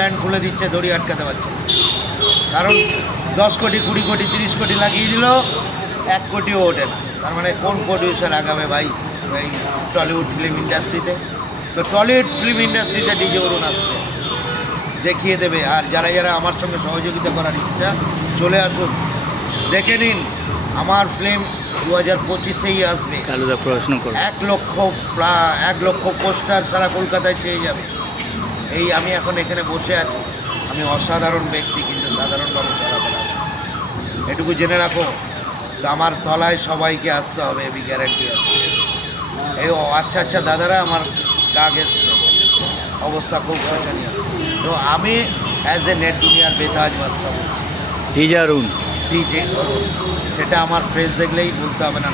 Pant খুলে দিচ্ছে, দড়ি আটকাতে পারছে। কারণ 10 কোটি 20 কোটি 30 কোটি লাগিয়ে দিল, 1 কোটিও ওঠে না। তার মানে কোন প্রডিউসার আগাবে ভাই এই টলিউড ফিল্ম ইন্ডাস্ট্রিতে? তো টলিউড ফিল্ম ইন্ডাস্ট্রিতে ডিজে অরুণ আসছে, দেখিয়ে দেবে। আর যারা যারা আমার সঙ্গে সহযোগিতা করার ইচ্ছা চলে আসুন, দেখে নিন। আমার ফিল্ম 2025-এই আসবে। প্রশ্ন করো, 1 লক্ষ পোস্টার সারা কলকাতায় ছেয়ে যাবে। এই আমি এখন এখানে বসে আছি, আমি অসাধারণ ব্যক্তি, কিন্তু সাধারণভাবে চলাফেরা। এটুকু জেনে রাখো, তো আমার তলায় সবাইকে আসতে হবে, আমি গ্যারান্টি আছে। এই আচ্ছা দাদারা আমার গা গেছে, অবস্থা খুব শোচনীয়। তো আমি অ্যাজ এ নেট দুনিয়ার বেতাজ বাদশা বলছি, ডিজে অরুণ। সেটা আমার ফেস দেখলেই বলতে হবে না।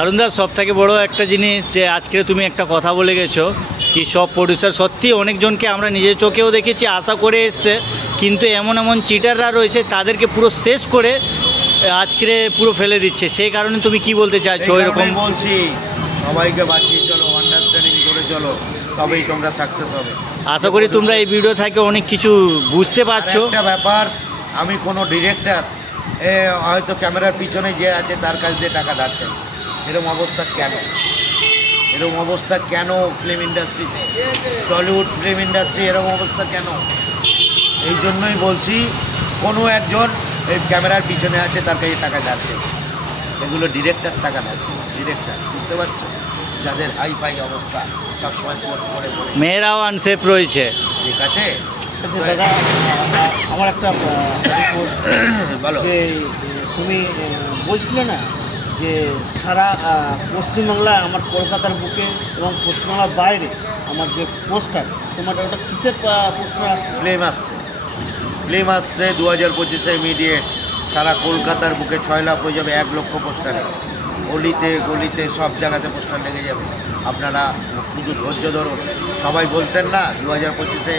অরুণদা, সব থেকে বড় একটা জিনিস যে আজকে তুমি একটা কথা বলে গেছো কি সব প্রডিউসার, সত্যি অনেকজনকে আমরা নিজের চোখেও দেখেছি, আশা করে এসছে, কিন্তু এমন চিটাররা রয়েছে তাদেরকে পুরো শেষ করে আজকে পুরো ফেলে দিচ্ছে। সেই কারণে তুমি কি বলতে চাইছো? এরকম বলছি, সবাইকে বাঁচিয়ে চলো, আন্ডারস্ট্যান্ডিং করে চলো, তবেই তোমরা সাকসেস হবে। আশা করি তোমরা এই ভিডিও থেকে অনেক কিছু বুঝতে পারছো। একটা ব্যাপার, আমি কোনো ডিরেক্টর হয়তো ক্যামেরার পিছনে যে আছে তার কাছ দিয়ে টাকা ধারছেন, এরকম অবস্থা কেন ফিল্ম ইন্ডাস্ট্রিতে, টলিউড ফিল্ম ইন্ডাস্ট্রি এরকম অবস্থা কেন? এই জন্যই বলছি, কোনো একজন এই ক্যামেরার পিছনে আছে তার কাছে টাকা ধারছে, এগুলো ডিরেক্টর টাকা ধারছে। ডিরেক্টর, বুঝতে পারছো? যাদের হাই ফাই অবস্থা, সবসময় করে মেয়েরাও আনসেফ রয়েছে। ঠিক আছে দাদা, আমার একটা বলো। যে তুমি বলছিলে না যে সারা পশ্চিমবাংলায়, আমার কলকাতার বুকে এবং পশ্চিমবাংলার বাইরে আমার যে পোস্টার, তোমার ওটা কিসের পোস্টার আসছে? ফিল্ম আসছে 2025-এ ইমিডিয়েট। সারা কলকাতার বুকে 6 লাখ হয়ে যাবে, 1 লক্ষ পোস্টারে, গলিতে গলিতে সব জায়গাতে পোস্টার লেগে যাবে। আপনারা শুধু ধৈর্য ধরুন। সবাই বলতেন না 2025-এ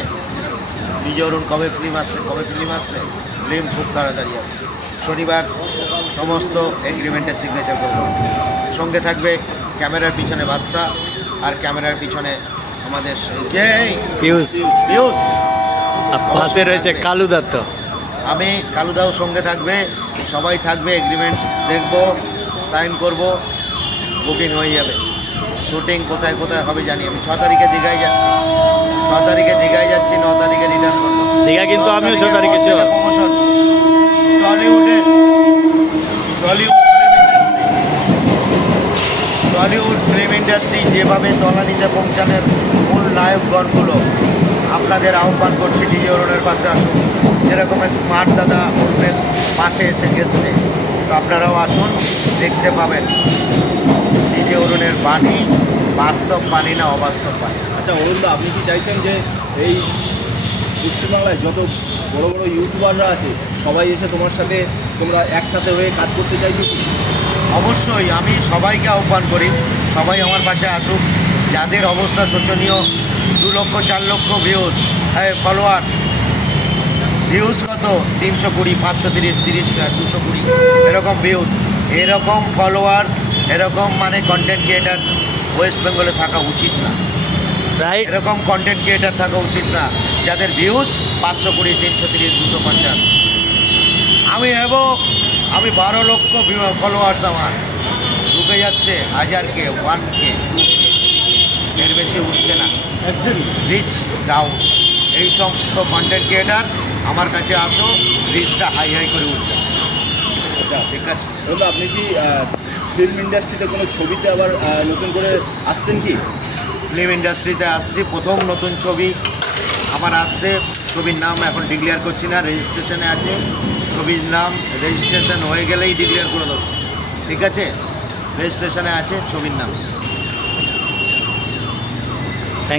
ডিজে অরুণ কবে ফিল্ম আসছে। ফিল্ম খুব তাড়াতাড়ি আসছে। শনিবার সমস্ত এগ্রিমেন্টের সিগনেচার করব। সঙ্গে থাকবে ক্যামেরার পিছনে বাদশা, আর ক্যামেরার পিছনে আমাদের পিউষ, পাশে রয়েছে কালু দত্ত। আমি কালুদাও সঙ্গে থাকবে, সবাই থাকবে। এগ্রিমেন্ট দেখবো, সাইন করব, বুকিং হয়ে যাবে। শুটিং কোথায় কোথায় হবে জানি। আমি 6 তারিখে দীঘায় যাচ্ছি, 9 তারিখে রিটার্ন করবো। দীঘা কিন্তু আমিও 6 তারিখে প্রমোশন। টলিউড ফিল্ম ইন্ডাস্ট্রি যেভাবে তলানিতে পৌঁছানোর মূল নায়কগণগুলো, আপনাদের আহ্বান করছি ডিজে অরুণের পাশে আসুন। যেরকম স্মার্ট দাদা অরুণের পাশে এসে গেছে, তো আপনারাও আসুন, দেখতে পাবেন ডিজে অরুণের বাণী বাস্তব বাণী না অবাস্তব বাণী। আচ্ছা অরুণদা, আপনি কি চাইছেন যে এই পশ্চিমবাংলায় যত বড় বড় ইউটিউবাররা আছে সবাই এসে তোমার সাথে, তোমরা একসাথে হয়ে কাজ করতে চাইছো কি? অবশ্যই, আমি সবাইকে আহ্বান করি, সবাই আমার পাশে আসুক। যাদের অবস্থা শোচনীয়, 2 লক্ষ 4 লক্ষ ভিউজ, ফলোয়ার, ভিউজ কত 320, 530, 30, 220 এরকম ভিউজ, এরকম ফলোয়ার্স, এরকম কন্টেন্ট ক্রিয়েটার ওয়েস্ট বেঙ্গলে থাকা উচিত না। রাইট, এরকম কন্টেন্ট ক্রিয়েটার থাকা উচিত না যাদের ভিউজ 520, 330, 250। আমি 12 লক্ষ ফলোয়ার্স, আমার ঢুকে যাচ্ছে 1000K, 1K, 2K, এর বেশি উঠছে না। Reach down. এই সমস্ত কন্টেন্ট ক্রিয়েটার আমার কাছে আসো, রিচটা হাই করে উঠছে। আচ্ছা ঠিক আছে। অরুণদা, আপনি কি ফিল্ম ইন্ডাস্ট্রিতে কোনো ছবিতে আবার নতুন করে আসছেন কি? ফিল্ম ইন্ডাস্ট্রিতে আসছি, প্রথম নতুন ছবি আমার আসছে। ছবির নাম এখন ডিক্লেয়ার করছি না, রেজিস্ট্রেশনে আছে। ছবির নাম রেজিস্ট্রেশন হয়ে গেলেই ডিক্লেয়ার করে দেবো। ঠিক আছে, রেজিস্ট্রেশনে আছে ছবির নাম।